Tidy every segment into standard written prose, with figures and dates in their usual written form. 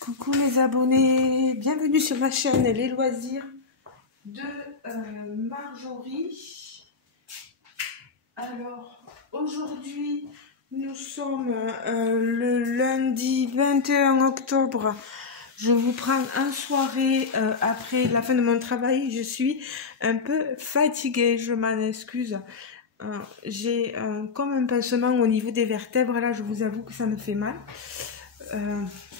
Coucou les abonnés, bienvenue sur ma chaîne Les Loisirs de Marjorie. Alors aujourd'hui nous sommes le lundi 21 octobre. Je vous prends en soirée après la fin de mon travail. Je suis un peu fatiguée, je m'en excuse. J'ai comme un pincement au niveau des vertèbres, là je vous avoue que ça me fait mal.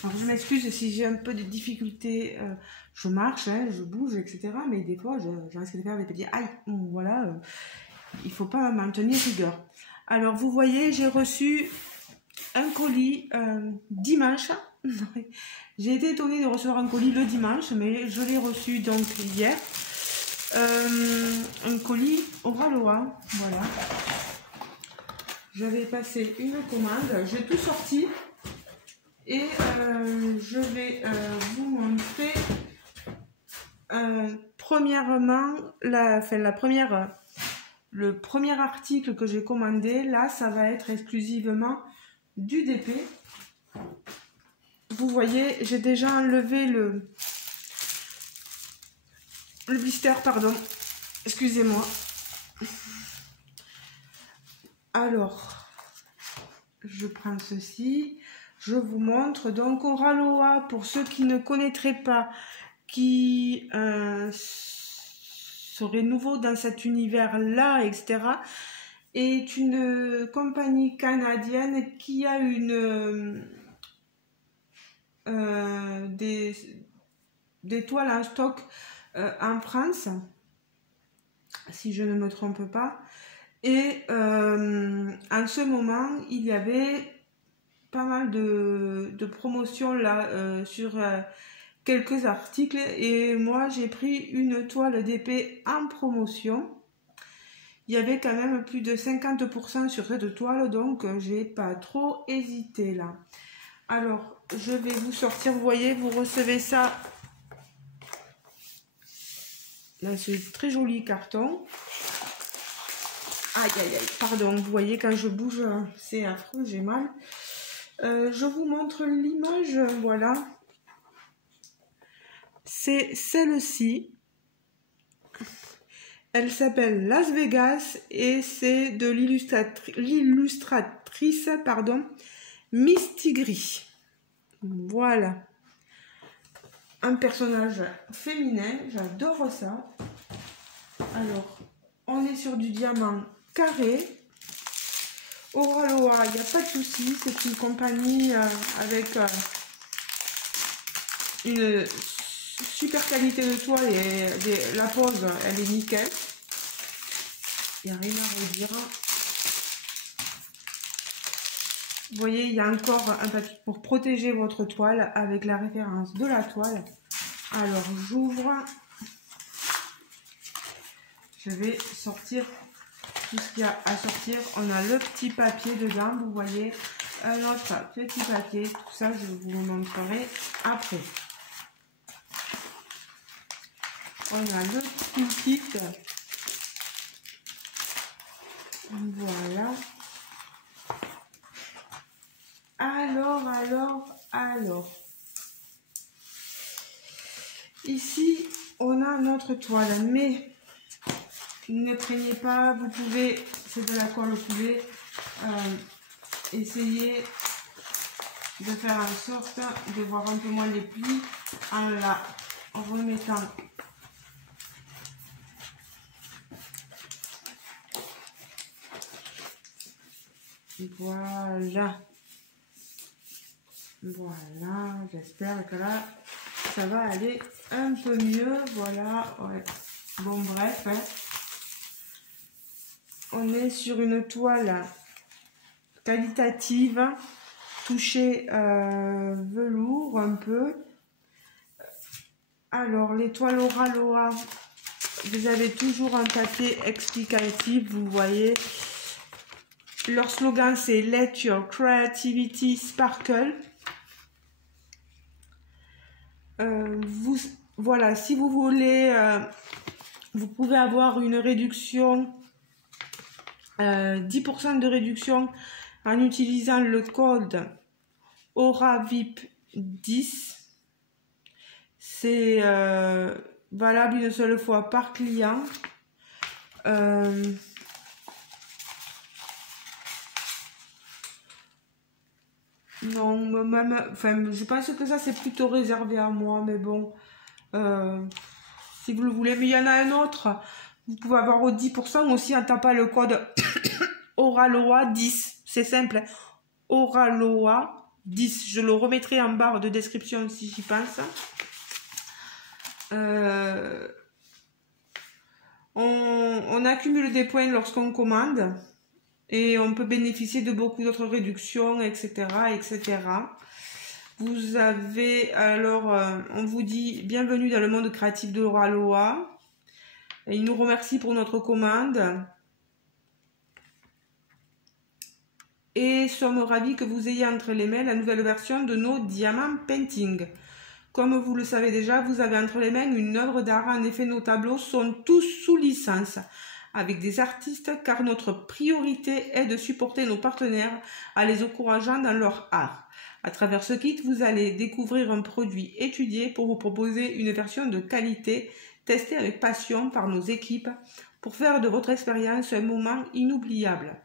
Alors je m'excuse si j'ai un peu de difficultés, je marche, hein, je bouge, etc. Mais des fois, je risque de faire des petits aïe, voilà, il faut pas m'en tenir rigueur. Alors vous voyez, j'ai reçu un colis dimanche. J'ai été étonnée de recevoir un colis le dimanche, mais je l'ai reçu donc hier. Un colis au Ralois, voilà. J'avais passé une commande, j'ai tout sorti. Et je vais vous montrer premièrement le premier article que j'ai commandé. Là, ça va être exclusivement du DP. Vous voyez, j'ai déjà enlevé le blister, pardon. Excusez-moi. Alors, je prends ceci. Je vous montre donc au Ralois, pour ceux qui ne connaîtraient pas, qui seraient nouveaux dans cet univers-là, etc., est une compagnie canadienne qui a des toiles en stock en France, si je ne me trompe pas. Et en ce moment, il y avait pas mal de promotions là sur quelques articles, et moi j'ai pris une toile d'épée en promotion. Il y avait quand même plus de 50% sur cette toile, donc j'ai pas trop hésité là. Alors je vais vous sortir, vous voyez, vous recevez ça là, c'est très joli carton. Aïe aïe aïe, pardon, vous voyez quand je bouge c'est affreux, j'ai mal. Je vous montre l'image, voilà. C'est celle-ci. Elle s'appelle Las Vegas et c'est de l'illustratrice, pardon, Mistigri. Voilà. Un personnage féminin, j'adore ça. Alors, on est sur du diamant carré. Au Ralois, il n'y a pas de souci, c'est une compagnie avec une super qualité de toile et la pose, elle est nickel. Il n'y a rien à redire. Vous voyez, il y a encore un papier pour protéger votre toile avec la référence de la toile. Alors, j'ouvre. Je vais sortir tout ce qu'il y a à sortir. On a le petit papier dedans, vous voyez. Un autre petit papier. Tout ça, je vous le montrerai après. On a le petit kit. Voilà. Alors. Ici, on a notre toile, mais ne craignez pas, vous pouvez, c'est de la colle, vous pouvez essayer de faire en sorte de voir un peu moins les plis en la remettant voilà, j'espère que là ça va aller un peu mieux. Voilà, ouais. Bon, bref, hein. On est sur une toile qualitative, touchée velours un peu. Alors, les toiles au Ralois, vous avez toujours un papier explicatif, vous voyez. Leur slogan, c'est Let your creativity sparkle. Voilà, si vous voulez, vous pouvez avoir une réduction, 10% de réduction en utilisant le code AuraVIP10. C'est valable une seule fois par client. Non, même, enfin, je pense que ça c'est plutôt réservé à moi, mais bon, si vous le voulez. Mais il y en a un autre, vous pouvez avoir au 10% aussi en tapant le code Oraloa 10. C'est simple, Oraloa 10. Je le remettrai en barre de description si j'y pense. On accumule des points lorsqu'on commande. Et on peut bénéficier de beaucoup d'autres réductions, etc., etc. Vous avez, alors, on vous dit bienvenue dans le monde créatif de Oraloa. Et il nous remercie pour notre commande. Et sommes ravis que vous ayez entre les mains la nouvelle version de nos Diamant Painting. Comme vous le savez déjà, vous avez entre les mains une œuvre d'art. En effet, nos tableaux sont tous sous licence avec des artistes, car notre priorité est de supporter nos partenaires en les encourageant dans leur art. À travers ce kit, vous allez découvrir un produit étudié pour vous proposer une version de qualité testée avec passion par nos équipes pour faire de votre expérience un moment inoubliable.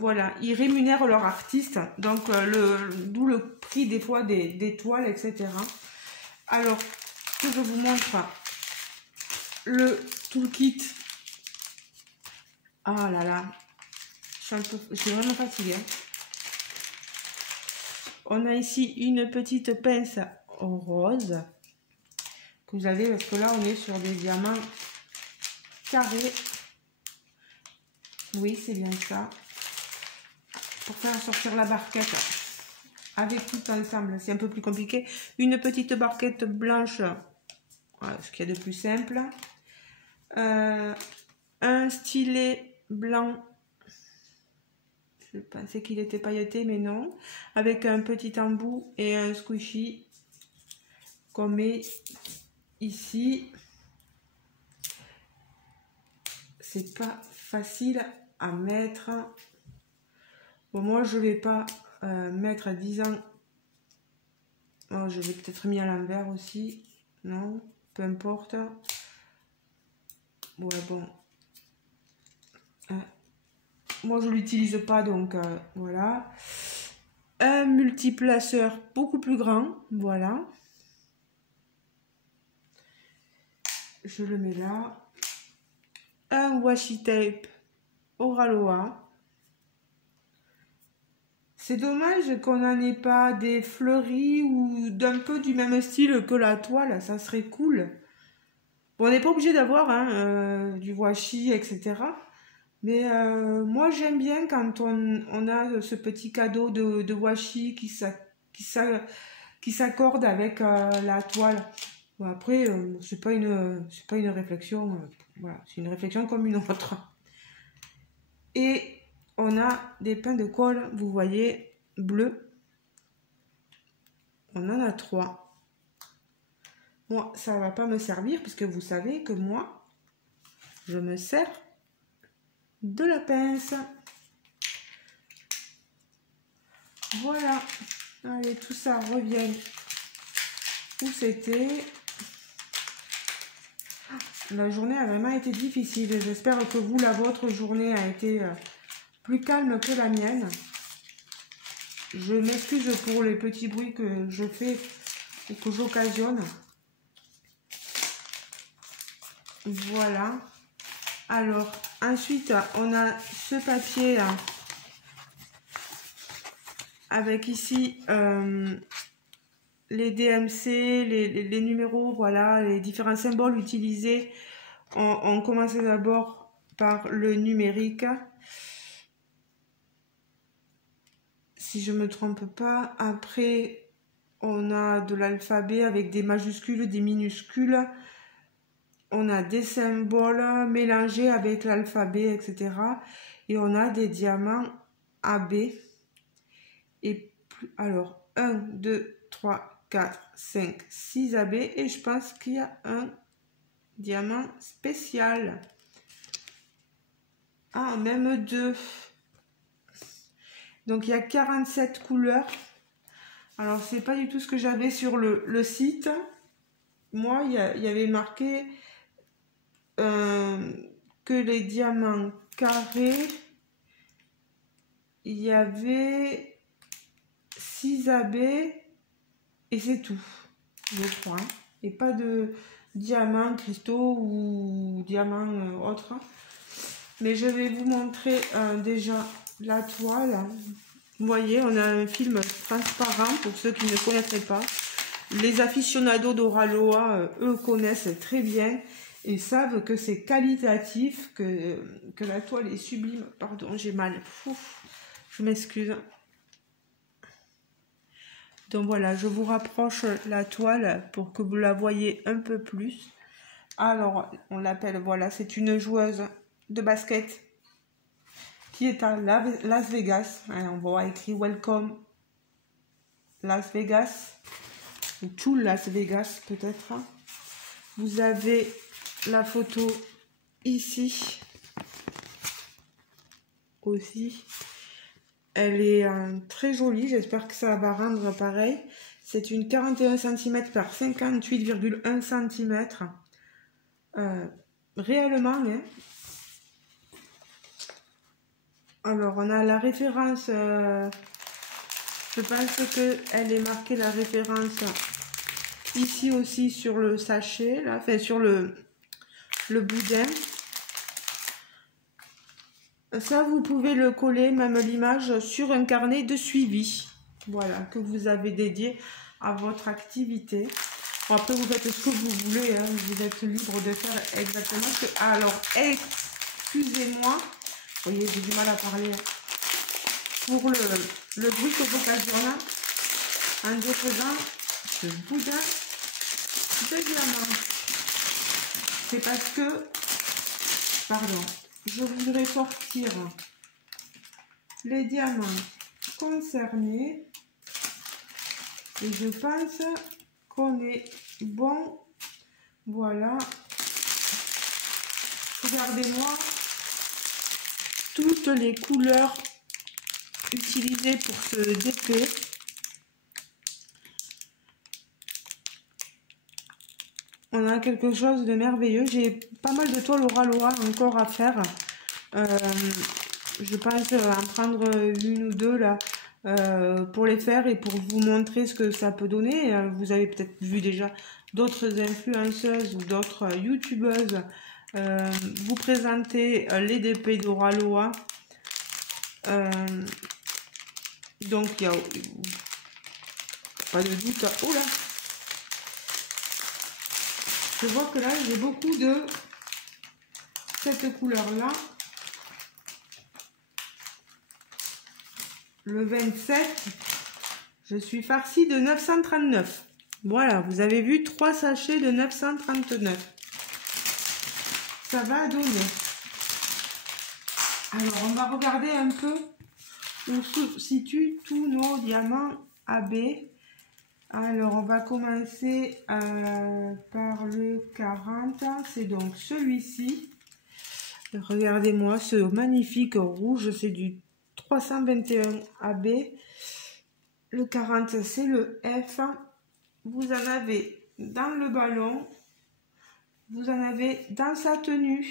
Voilà, ils rémunèrent leurs artistes, donc d'où le prix des fois des toiles, etc. Alors, que je vous montre le toolkit. Ah là là, je suis vraiment fatiguée. On a ici une petite pince rose que vous avez, parce que là on est sur des diamants carrés. Oui, c'est bien ça. Pour faire sortir la barquette avec tout ensemble, c'est un peu plus compliqué. Une petite barquette blanche, voilà, ce qu'il y a de plus simple. Un stylet blanc, je pensais qu'il était pailleté, mais non, avec un petit embout et un squishy qu'on met ici. C'est pas facile à mettre. Bon, moi je vais pas mettre à 10 ans. Oh, je vais peut-être mis à l'envers aussi. Non, peu importe. Ouais, bon. Moi je l'utilise pas, donc voilà. Un multiplaceur beaucoup plus grand, voilà. Je le mets là. Un washi tape Oraloa. C'est dommage qu'on n'en ait pas des fleuris ou d'un peu du même style que la toile, ça serait cool. Bon, on n'est pas obligé d'avoir du washi, etc. Mais moi j'aime bien quand on a ce petit cadeau de washi qui s'accorde avec la toile. Bon, après, c'est pas une réflexion, voilà, c'est une réflexion comme une autre. Et on a des pains de colle, vous voyez, bleus. On en a 3. Moi, ça va pas me servir puisque vous savez que moi, je me sers de la pince. Voilà. Allez, tout ça revient où c'était. La journée a vraiment été difficile. J'espère que vous, la vôtre journée a été plus calme que la mienne. Je m'excuse pour les petits bruits que je fais et que j'occasionne. Voilà. Alors, ensuite, on a ce papier avec ici les DMC, les numéros, voilà, les différents symboles utilisés. On commence d'abord par le numérique. Si je ne me trompe pas, après, on a de l'alphabet avec des majuscules, des minuscules. On a des symboles mélangés avec l'alphabet, etc. Et on a des diamants AB. Et alors, 1, 2, 3, 4, 5, 6 AB. Et je pense qu'il y a un diamant spécial. Ah, même 2. Donc, il y a 47 couleurs. Alors, c'est pas du tout ce que j'avais sur le site. Moi, il y avait marqué que les diamants carrés, il y avait 6 abeilles et c'est tout, je crois. Et pas de diamants, cristaux ou diamants autres. Mais je vais vous montrer déjà la toile. Vous voyez, on a un film transparent pour ceux qui ne connaîtraient pas. Les aficionados d'Oraloa, eux, connaissent très bien et savent que c'est qualitatif, que la toile est sublime. Pardon, j'ai mal. Ouf, je m'excuse. Donc voilà, je vous rapproche la toile pour que vous la voyez un peu plus. Alors, on l'appelle, voilà, c'est une joueuse de basket qui est à Las Vegas. On voit écrit Welcome Las Vegas, ou tout Las Vegas peut-être. Vous avez la photo ici aussi. Elle est très jolie, j'espère que ça va rendre pareil. C'est une 41 cm par 58,1 cm. Réellement, hein. Alors, on a la référence, je pense qu'elle est marquée la référence ici aussi sur le sachet, là, enfin sur le boudin. Ça, vous pouvez le coller, même l'image, sur un carnet de suivi. Voilà, que vous avez dédié à votre activité. Bon, après, vous faites ce que vous voulez, hein, vous êtes libre de faire exactement ce que... Alors, excusez-moi, vous voyez, j'ai du mal à parler. Pour le bruit que j'occasionne en défaisant ce boudin de diamant. C'est parce que, pardon, je voudrais sortir les diamants concernés et je pense qu'on est bon. Voilà, regardez-moi toutes les couleurs utilisées pour ce DP. On a quelque chose de merveilleux. J'ai pas mal de toiles Oraloa encore à faire. Je pense en prendre une ou deux là pour les faire et pour vous montrer ce que ça peut donner. Vous avez peut-être vu déjà d'autres influenceuses ou d'autres youtubeuses vous présenter les DP d'Oraloa. Donc il n'y a pas de doute. Oh là! Je vois que là j'ai beaucoup de cette couleur là. Le 27, je suis farcie de 939. Voilà, vous avez vu 3 sachets de 939. Ça va donner. Alors, on va regarder un peu où se situent tous nos diamants AB. Alors, on va commencer par le 40. C'est donc celui-ci. Regardez-moi ce magnifique rouge, c'est du 321 AB. Le 40, c'est le F. Vous en avez dans le ballon. Vous en avez dans sa tenue.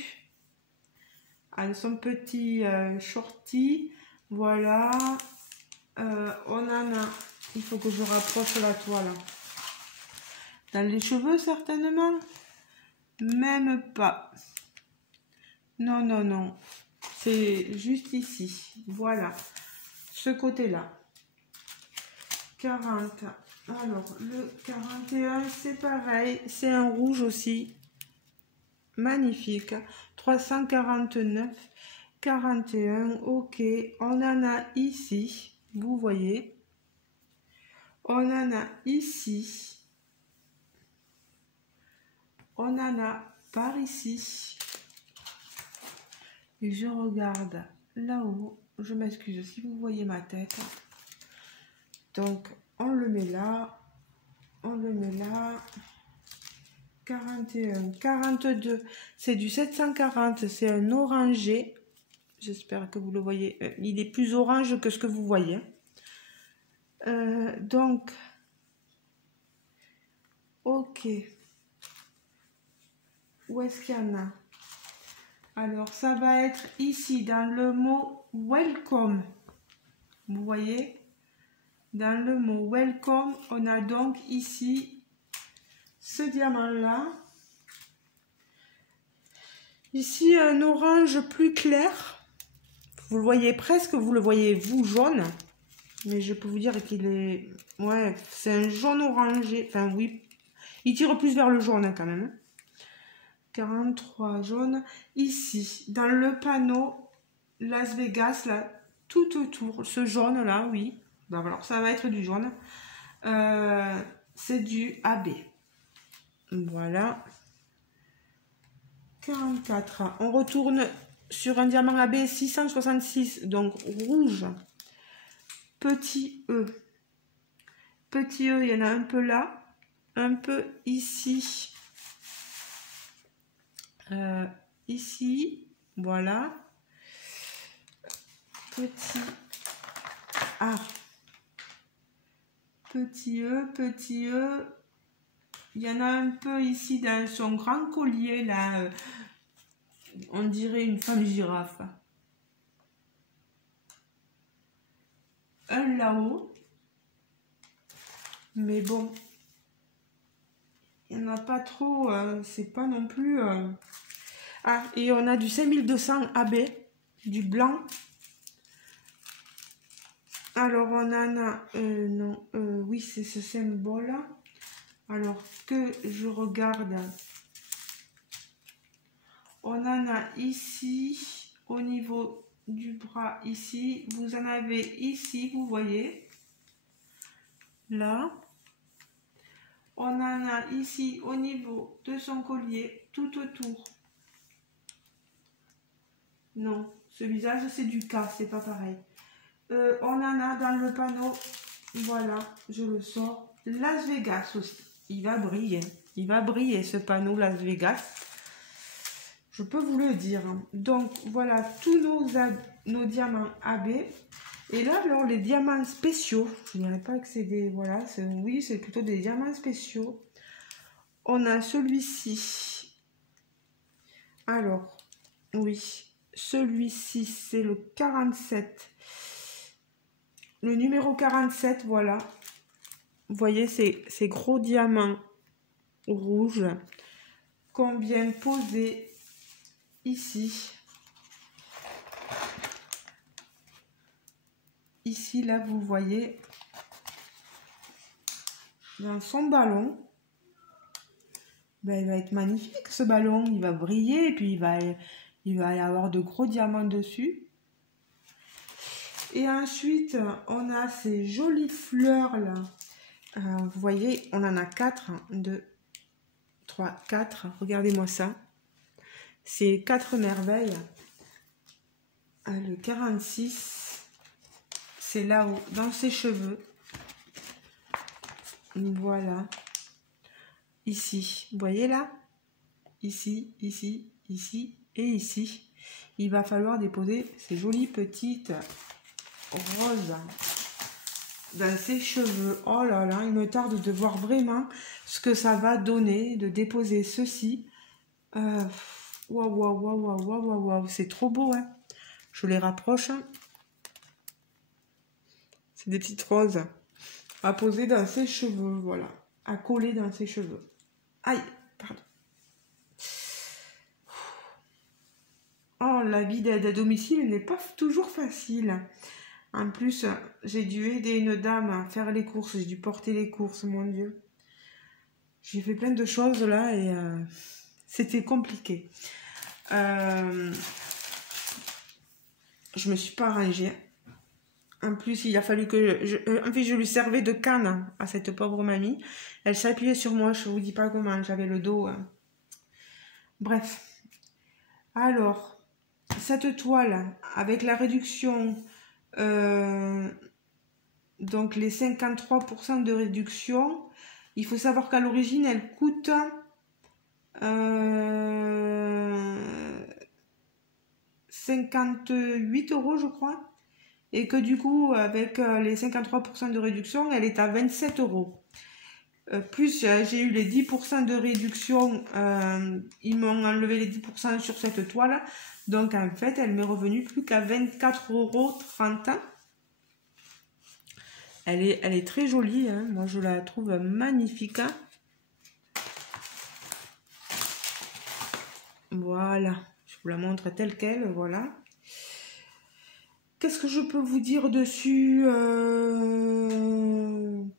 En son petit shorty. Voilà. On en a. Il faut que je rapproche la toile. Dans les cheveux, certainement. Même pas. Non, non, non. C'est juste ici. Voilà. Ce côté-là. 40. Alors, le 41, c'est pareil. C'est un rouge aussi. Magnifique. 349. 41. Ok. On en a ici. Vous voyez. On en a ici. On en a par ici. Et je regarde là-haut. Je m'excuse si vous voyez ma tête. Donc, on le met là. On le met là. 41, 42. C'est du 740. C'est un orangé. J'espère que vous le voyez. Il est plus orange que ce que vous voyez. Donc, ok. Où est-ce qu'il y en a? Alors, ça va être ici, dans le mot welcome. Vous voyez? Dans le mot welcome, on a donc ici ce diamant-là. Ici, un orange plus clair. Vous le voyez presque, vous le voyez vous jaune. Mais je peux vous dire qu'il est... Ouais, c'est un jaune orangé. Enfin, oui. Il tire plus vers le jaune quand même. 43 jaune. Ici, dans le panneau Las Vegas, là, tout autour, ce jaune-là, oui. Ben, alors, ça va être du jaune. C'est du AB. Voilà. 44. On retourne sur un diamant AB 666, donc rouge. Petit E. Petit E, il y en a un peu là, un peu ici. Ici, voilà. Petit A. Petit E. Il y en a un peu ici dans son grand collier, là. On dirait une femme girafe. Un là-haut. Mais bon, il n'y en a pas trop. C'est pas non plus... Ah, et on a du 5200 AB, du blanc. Alors, on en a... non, oui, c'est ce symbole-là. Alors, que je regarde... On en a ici, au niveau du bras, ici. Vous en avez ici, vous voyez. Là. On en a ici, au niveau de son collier, tout autour. Non, ce visage, c'est du K, c'est pas pareil. On en a dans le panneau, voilà, je le sors. Las Vegas aussi. Il va briller ce panneau Las Vegas. Je peux vous le dire. Donc, voilà tous nos diamants AB. Et là, alors, les diamants spéciaux, je ne dirais pas que c'est des... Voilà, oui, c'est plutôt des diamants spéciaux. On a celui-ci. Alors, oui, celui-ci, c'est le 47. Le numéro 47, voilà. Vous voyez, ces gros diamants rouges qu'on vient poser ici. Ici, là, vous voyez, dans son ballon. Ben, il va être magnifique, ce ballon. Il va briller et puis il va y avoir de gros diamants dessus. Et ensuite, on a ces jolies fleurs-là. Vous voyez, on en a 4. 1, 2, 3, 4. Regardez-moi ça. C'est 4 merveilles. Le 46, c'est là-haut, dans ses cheveux. Voilà. Ici, vous voyez là? Ici, ici, ici et ici. Il va falloir déposer ces jolies petites roses dans ses cheveux. Oh là là, il me tarde de voir vraiment ce que ça va donner de déposer ceci. Waouh, waouh, waouh, waouh, waouh, waouh, c'est trop beau, hein. Je les rapproche. C'est des petites roses à poser dans ses cheveux, voilà. À coller dans ses cheveux. Aïe, pardon. Oh, la vie d'aide à domicile n'est pas toujours facile. En plus, j'ai dû aider une dame à faire les courses. J'ai dû porter les courses, mon Dieu. J'ai fait plein de choses là et c'était compliqué. Je me suis pas arrangée. En plus, il a fallu que je lui servais de canne à cette pauvre mamie. Elle s'appuyait sur moi, je vous dis pas comment, j'avais le dos. Bref. Alors, cette toile, avec la réduction, donc les 53% de réduction, il faut savoir qu'à l'origine, elle coûte 58 €, je crois. et que du coup, avec les 53% de réduction, elle est à 27 €. Plus j'ai eu les 10% de réduction, ils m'ont enlevé les 10% sur cette toile, donc en fait elle m'est revenue plus qu'à 24,30 €. Elle est très jolie, hein. Moi je la trouve magnifique, hein. Voilà, je vous la montre telle quelle, voilà. Qu'est-ce que je peux vous dire dessus?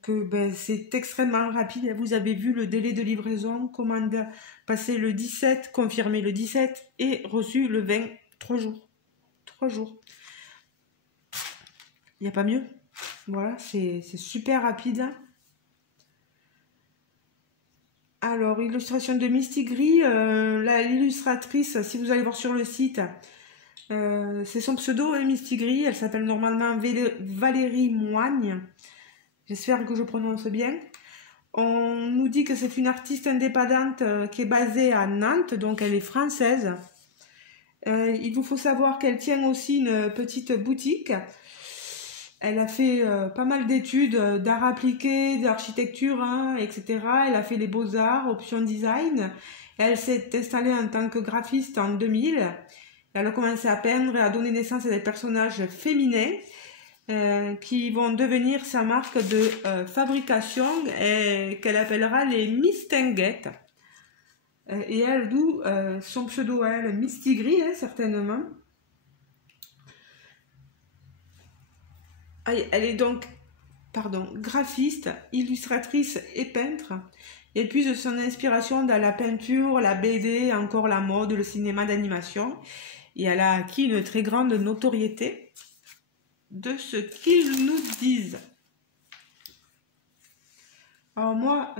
Que ben, c'est extrêmement rapide. Vous avez vu le délai de livraison, commande passé le 17, confirmé le 17 et reçu le 20, 3 jours. 3 jours. Il n'y a pas mieux. Voilà, c'est super rapide. Alors, illustration de Misty Gris, l'illustratrice, si vous allez voir sur le site, c'est son pseudo, Misty Gris, elle s'appelle normalement Valérie Moigne. J'espère que je prononce bien. On nous dit que c'est une artiste indépendante qui est basée à Nantes, donc elle est française. Il vous faut savoir qu'elle tient aussi une petite boutique. Elle a fait pas mal d'études d'art appliqué, d'architecture, hein, etc. Elle a fait les beaux-arts, option design. Elle s'est installée en tant que graphiste en 2000. Elle a commencé à peindre et à donner naissance à des personnages féminins qui vont devenir sa marque de fabrication et qu'elle appellera les Mistinguettes. Et elle, d'où son pseudo, elle, Misty Gris, hein, certainement. Elle est donc, pardon, graphiste, illustratrice et peintre. Et puis de son inspiration dans la peinture, la BD, encore la mode, le cinéma d'animation. Et elle a acquis une très grande notoriété de ce qu'ils nous disent. Alors moi,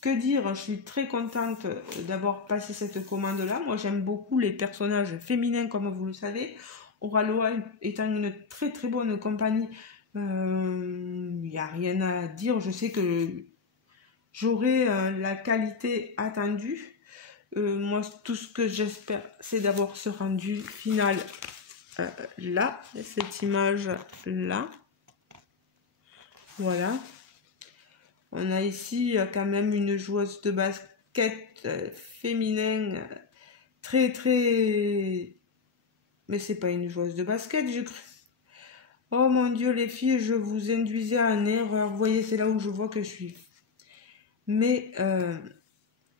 que dire, je suis très contente d'avoir passé cette commande-là. Moi, j'aime beaucoup les personnages féminins, comme vous le savez. Oraloa étant une très très bonne compagnie, il n'y a rien à dire. Je sais que j'aurai la qualité attendue. Moi, tout ce que j'espère, c'est d'avoir ce rendu final là, cette image là. Voilà. On a ici quand même une joueuse de basket féminin très très... Mais c'est pas une joueuse de basket, je crois. Oh mon Dieu, les filles, je vous induisais en erreur. Vous voyez, c'est là où je vois que je suis. Mais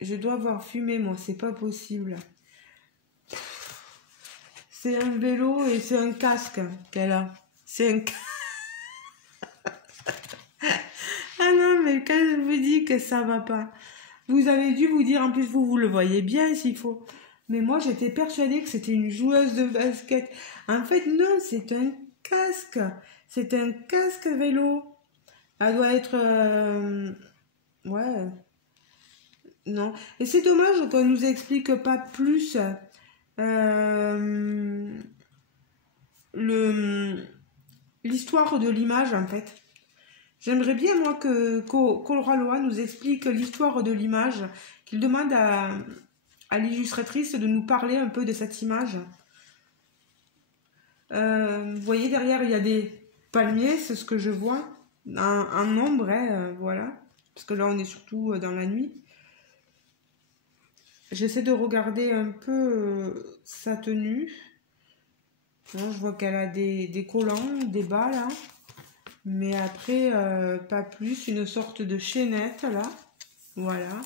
je dois avoir fumé, moi, c'est pas possible. C'est un vélo et c'est un casque qu'elle a. C'est un... Ah non, mais quand je vous dis que ça va pas, vous avez dû vous dire, en plus vous le voyez bien s'il faut. Mais moi j'étais persuadée que c'était une joueuse de basket. En fait non, c'est un casque. C'est un casque vélo. Elle doit être... Ouais. Non. Et c'est dommage qu'on nous explique pas plus l'histoire de l'image en fait. J'aimerais bien, moi, que Colralois nous explique l'histoire de l'image, qu'il demande à l'illustratrice de nous parler un peu de cette image. Vous voyez, derrière, il y a des palmiers, c'est ce que je vois, en ombre, hein, voilà. Parce que là, on est surtout dans la nuit. J'essaie de regarder un peu sa tenue. Bon, je vois qu'elle a des collants, des bas, là. Mais après, pas plus, une sorte de chaînette là, voilà.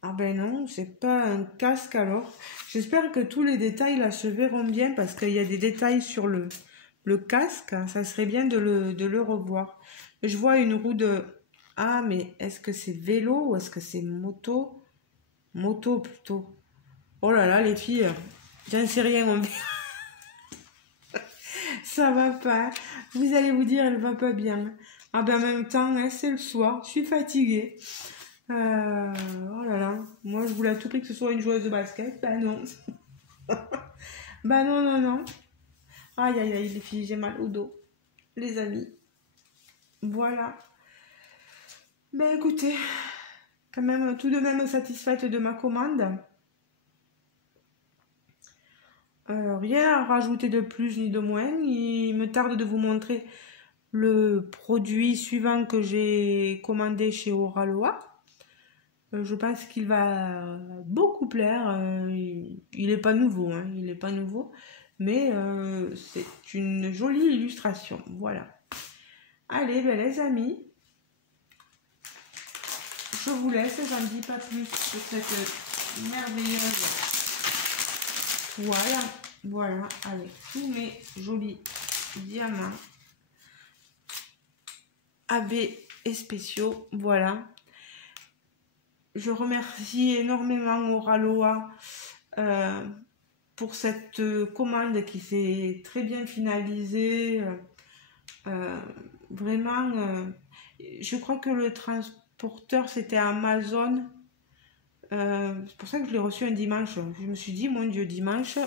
Ah ben non, c'est pas un casque alors. J'espère que tous les détails là se verront bien parce qu'il y a des détails sur le casque, hein, ça serait bien de le revoir. Je vois une roue de... Ah mais est-ce que c'est vélo ou est-ce que c'est moto? Moto plutôt. Oh là là les filles, j'en sais rien, on... Ça va pas. Vous allez vous dire, elle va pas bien. Ah ben en même temps, hein, c'est le soir, je suis fatiguée. Oh là là, moi je voulais à tout prix que ce soit une joueuse de basket. Ben non. Ben non, non, non. Aïe, aïe, aïe, les filles, j'ai mal au dos. Les amis. Voilà. Ben écoutez, quand même tout de même satisfaite de ma commande. Rien à rajouter de plus ni de moins. Il me tarde de vous montrer le produit suivant que j'ai commandé chez Oraloa. Je pense qu'il va beaucoup plaire. Il n'est pas nouveau, hein, il n'est pas nouveau, mais c'est une jolie illustration. Voilà. Allez, ben, les amis, je vous laisse. J'en dis pas plus sur cette merveilleuse. Voilà, voilà, avec tous mes jolis diamants AB et spéciaux. Voilà. Je remercie énormément Oraloa pour cette commande qui s'est très bien finalisée. Vraiment, je crois que le transporteur c'était Amazon. C'est pour ça que je l'ai reçu un dimanche. Je me suis dit, mon Dieu, dimanche,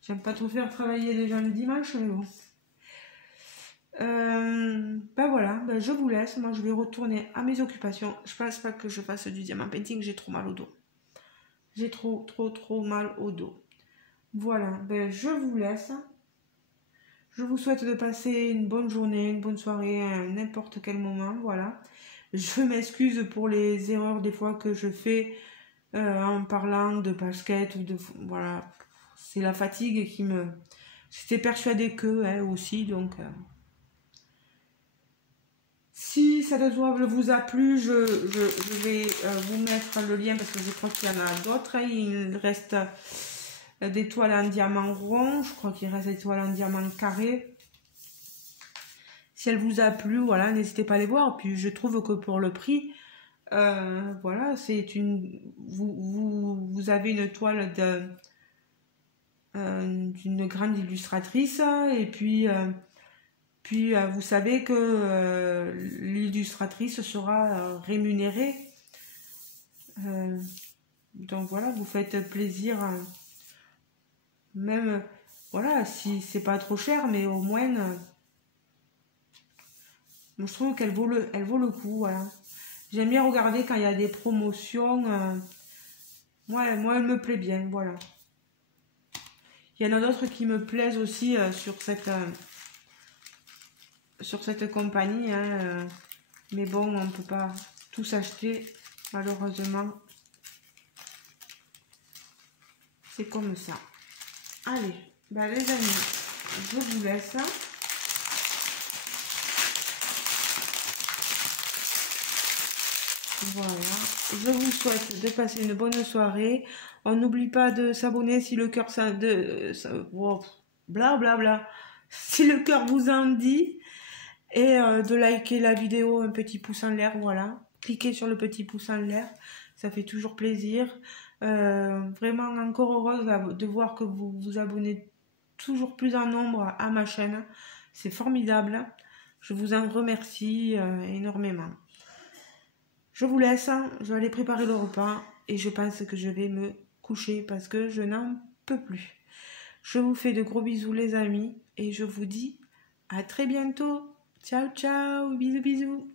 j'aime pas trop faire travailler les gens le dimanche, mais bon. Ben voilà, ben je vous laisse. Moi, je vais retourner à mes occupations. Je pense pas que je fasse du diamant painting. J'ai trop mal au dos. J'ai trop mal au dos. Voilà, ben je vous laisse. Je vous souhaite de passer une bonne journée, une bonne soirée à n'importe quel moment. Voilà. Je m'excuse pour les erreurs des fois que je fais en parlant de basket ou de... Voilà. C'est la fatigue qui me... J'étais persuadée que, hein, aussi, donc... Si cette toile vous a plu, je vais vous mettre le lien parce que je crois qu'il y en a d'autres. Il reste des toiles en diamant rond, je crois qu'il reste des toiles en diamant carré. Si elle vous a plu, voilà, n'hésitez pas à les voir. Puis je trouve que pour le prix, voilà, c'est une... Vous avez une toile d'une grande illustratrice et puis... vous savez que l'illustratrice sera rémunérée. Donc voilà, vous faites plaisir. Même, voilà, si c'est pas trop cher, mais au moins, je trouve qu'elle vaut le coup. Voilà. J'aime bien regarder quand il y a des promotions. Moi, elle me plaît bien. Voilà. Il y en a d'autres qui me plaisent aussi sur cette compagnie, hein, mais bon, on ne peut pas tout s'acheter, malheureusement. C'est comme ça. Allez, bah les amis, je vous laisse. Voilà, je vous souhaite de passer une bonne soirée. On n'oublie pas de s'abonner si le cœur blablabla, si le cœur vous en dit. Et de liker la vidéo, un petit pouce en l'air, voilà. Cliquez sur le petit pouce en l'air, ça fait toujours plaisir. Vraiment encore heureuse de voir que vous vous abonnez toujours plus en nombre à ma chaîne. C'est formidable. Je vous en remercie énormément. Je vous laisse, je vais aller préparer le repas et je pense que je vais me coucher parce que je n'en peux plus. Je vous fais de gros bisous les amis et je vous dis à très bientôt. Ciao, ciao, bisous, bisous.